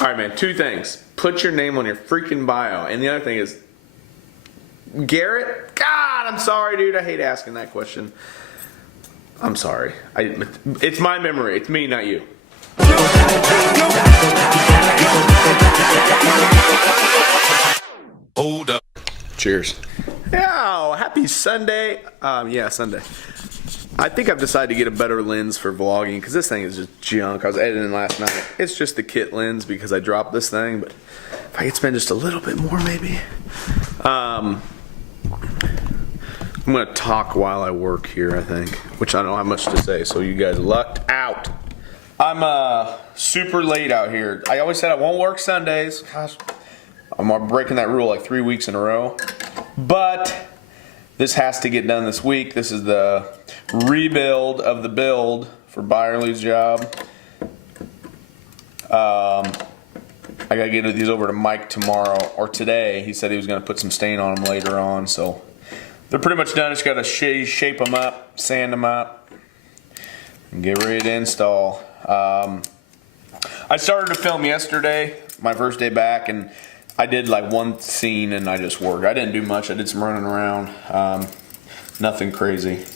All right, man, two things. Put your name on your freaking bio. And the other thing is, Garrett? God, I'm sorry, dude. I hate asking that question. I'm sorry. It's my memory. It's me, not you. Hold up. Cheers. Oh, happy Sunday. Yeah, Sunday. I think I've decided to get a better lens for vlogging because this thing is just junk. I was editing last night. It's just the kit lens because I dropped this thing, but if I could spend just a little bit more maybe. I'm going to talk while I work here, I think, which I don't have much to say, so you guys lucked out. I'm super late out here. I always said I won't work Sundays. Gosh, I'm breaking that rule like 3 weeks in a row. But this has to get done this week. This is the rebuild of the build for Byerly's job. I gotta get these over to Mike tomorrow or today. He said he was gonna put some stain on them later on, so they're pretty much done. Just gotta shape them up, sand them up, and get ready to install. I started to film yesterday, my first day back, and I did like one scene and I just worked. I didn't do much. I did some running around. Nothing crazy.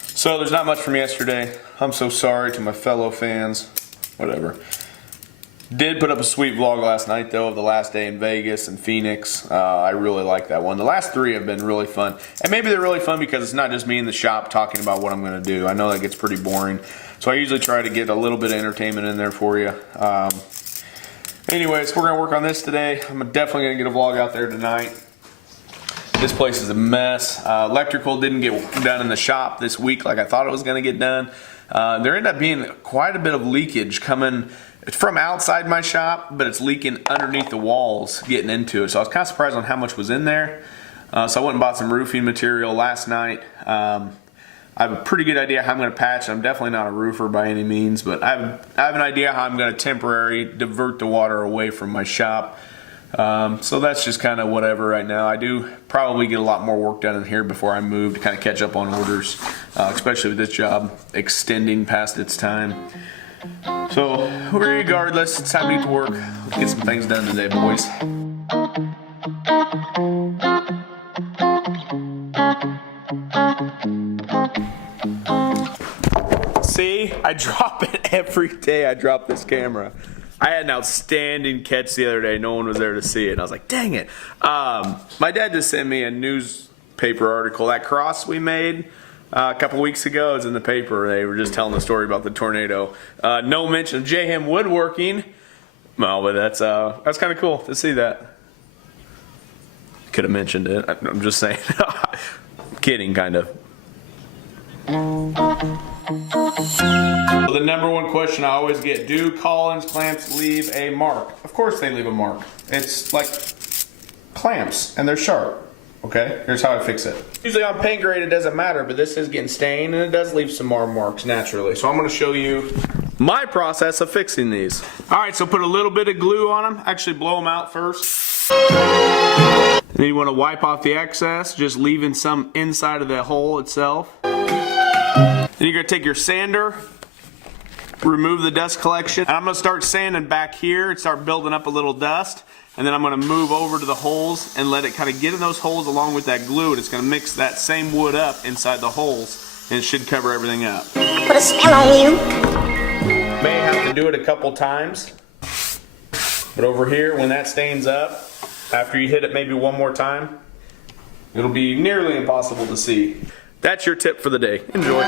So there's not much from yesterday. I'm so sorry to my fellow fans. Whatever. Did put up a sweet vlog last night though of the last day in Vegas and Phoenix. I really like that one. The last three have been really fun. And maybe they're really fun because it's not just me in the shop talking about what I'm going to do. I know that gets pretty boring. So I usually try to get a little bit of entertainment in there for you. Anyways, we're going to work on this today. I'm definitely going to get a vlog out there tonight. This place is a mess. Electrical didn't get done in the shop this week like I thought it was going to get done. There ended up being quite a bit of leakage coming from outside my shop, but it's leaking underneath the walls getting into it. So I was kind of surprised on how much was in there. So I went and bought some roofing material last night. I have a pretty good idea how I'm going to patch. I'm definitely not a roofer by any means, but I have an idea how I'm going to temporarily divert the water away from my shop. So that's just kind of whatever right now. I do probably get a lot more work done in here before I move to kind of catch up on orders, especially with this job extending past its time. So regardless, it's time to get to work. Let's get some things done today, boys. See, I drop it every day. I drop this camera. I had an outstanding catch the other day. No one was there to see it. And I was like, dang it. My dad just sent me a newspaper article. That cross we made a couple weeks ago is in the paper. They were just telling the story about the tornado. No mention of J-Ham woodworking. Well, but that's kind of cool to see that. Could have mentioned it. I'm just saying. Kidding, kind of. The number one question I always get, do Collins clamps leave a mark? Of course they leave a mark. It's like clamps and they're sharp. Okay, here's how I fix it. Usually on paint grade it doesn't matter, but this is getting stained and it does leave some more marks naturally. So I'm going to show you my process of fixing these. Alright, so put a little bit of glue on them. Actually blow them out first. And then you want to wipe off the excess, just leaving some inside of the hole itself. Then you're going to take your sander, remove the dust collection. And I'm going to start sanding back here and start building up a little dust. And then I'm going to move over to the holes and let it kind of get in those holes along with that glue. And it's going to mix that same wood up inside the holes. And it should cover everything up. Put a spell on you. May have to do it a couple times. But over here, when that stains up, after you hit it maybe one more time, it'll be nearly impossible to see. That's your tip for the day. Enjoy.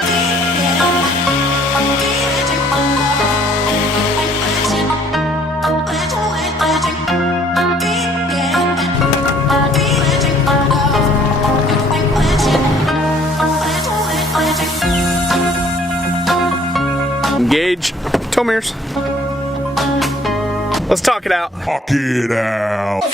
Engage. Toe mirrors. Let's talk it out. Talk it out.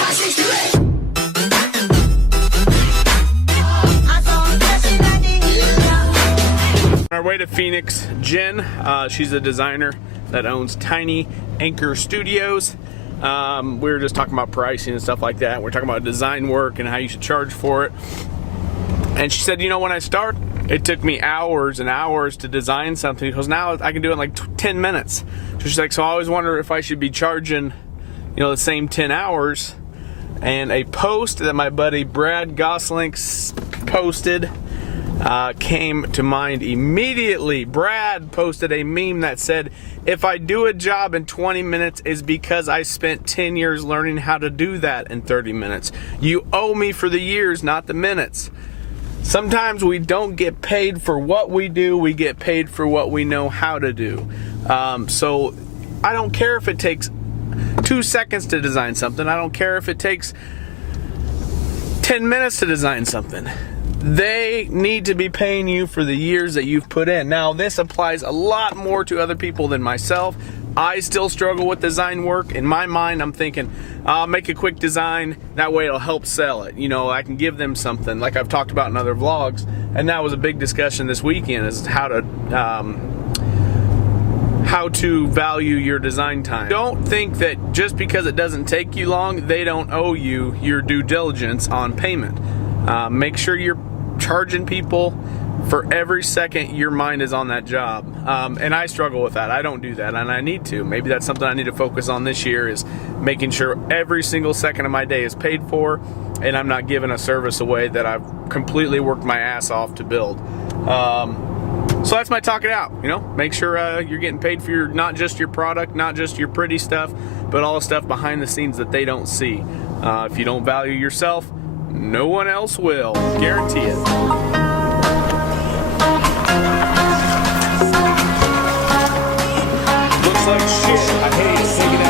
On our way to Phoenix, Jen, she's a designer that owns Tiny Anchor Studios. We were just talking about pricing and stuff like that. We're talking about design work and how you should charge for it. And she said, you know, when I start it took me hours and hours to design something. Because now I can do it in like 10 minutes. So she's like, so I always wonder if I should be charging, you know, the same 10 hours. And a post that my buddy Brad Gosling posted came to mind immediately. Brad posted a meme that said, if I do a job in 20 minutes is because I spent 10 years learning how to do that in 30 minutes. You owe me for the years, not the minutes. Sometimes we don't get paid for what we do, we get paid for what we know how to do. So I don't care if it takes 2 seconds to design something. I don't care if it takes 10 minutes to design something. They need to be paying you for the years that you've put in. Now, this applies a lot more to other people than myself. I still struggle with design work. In my mind, I'm thinking, I'll make a quick design, that way it'll help sell it. You know, I can give them something, like I've talked about in other vlogs. And that was a big discussion this weekend, is how to value your design time. Don't think that just because it doesn't take you long, they don't owe you your due diligence on payment. Make sure you're charging people for every second your mind is on that job. And I struggle with that. I don't do that, and I need to. Maybe that's something I need to focus on this year, is making sure every single second of my day is paid for, and I'm not giving a service away that I've completely worked my ass off to build. So that's my talk it out, you know, make sure you're getting paid for your, not just your product, not just your pretty stuff, but all the stuff behind the scenes that they don't see. If you don't value yourself, no one else will, guarantee it. Looks like shit, I hate it, take it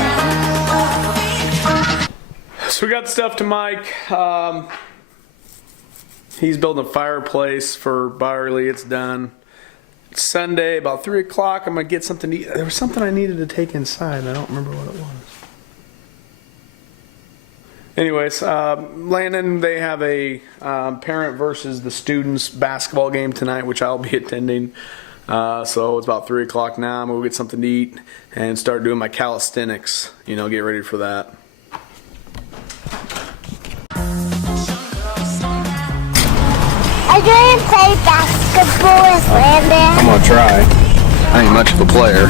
out. So we got the stuff to Mike. He's building a fireplace for Barley, it's done. Sunday, about 3 o'clock, I'm going to get something to eat. There was something I needed to take inside. I don't remember what it was. Anyways, Landon, they have a parent versus the students basketball game tonight, which I'll be attending. So it's about 3 o'clock now. I'm going to get something to eat and start doing my calisthenics. You know, get ready for that. Are you going to play basketball with Landon? I'm going to try. I ain't much of a player.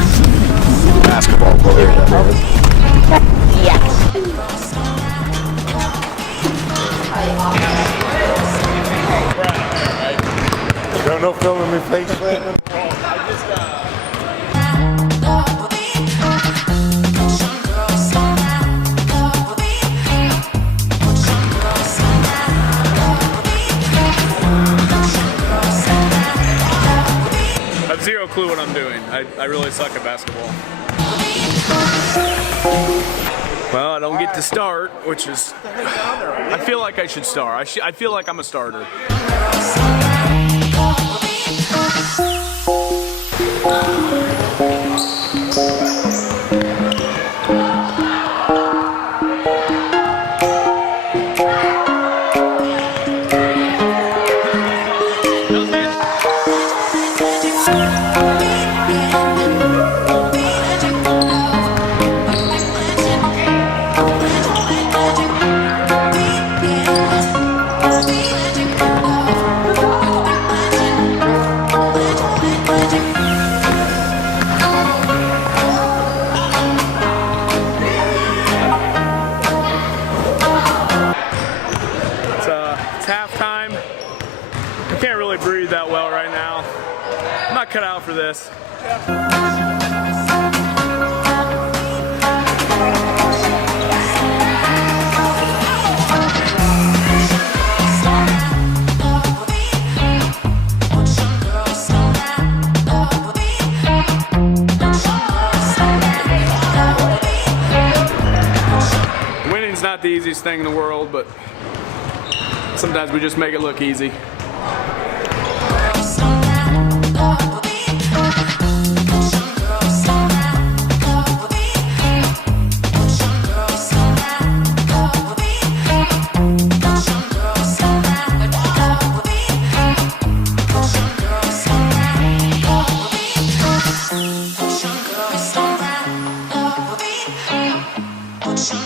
Basketball player, that is. Yes. Don't know filming me face Landon? I have zero clue what I'm doing. I really suck at basketball. Well, I don't get to start, which is... I feel like I should start. I feel like I'm a starter. Halftime. I can't really breathe that well right now. I'm not cut out for this. Winning's not the easiest thing in the world, but sometimes we just make it look easy.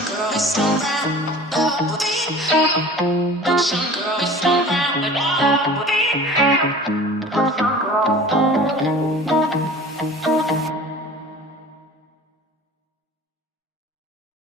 Girls,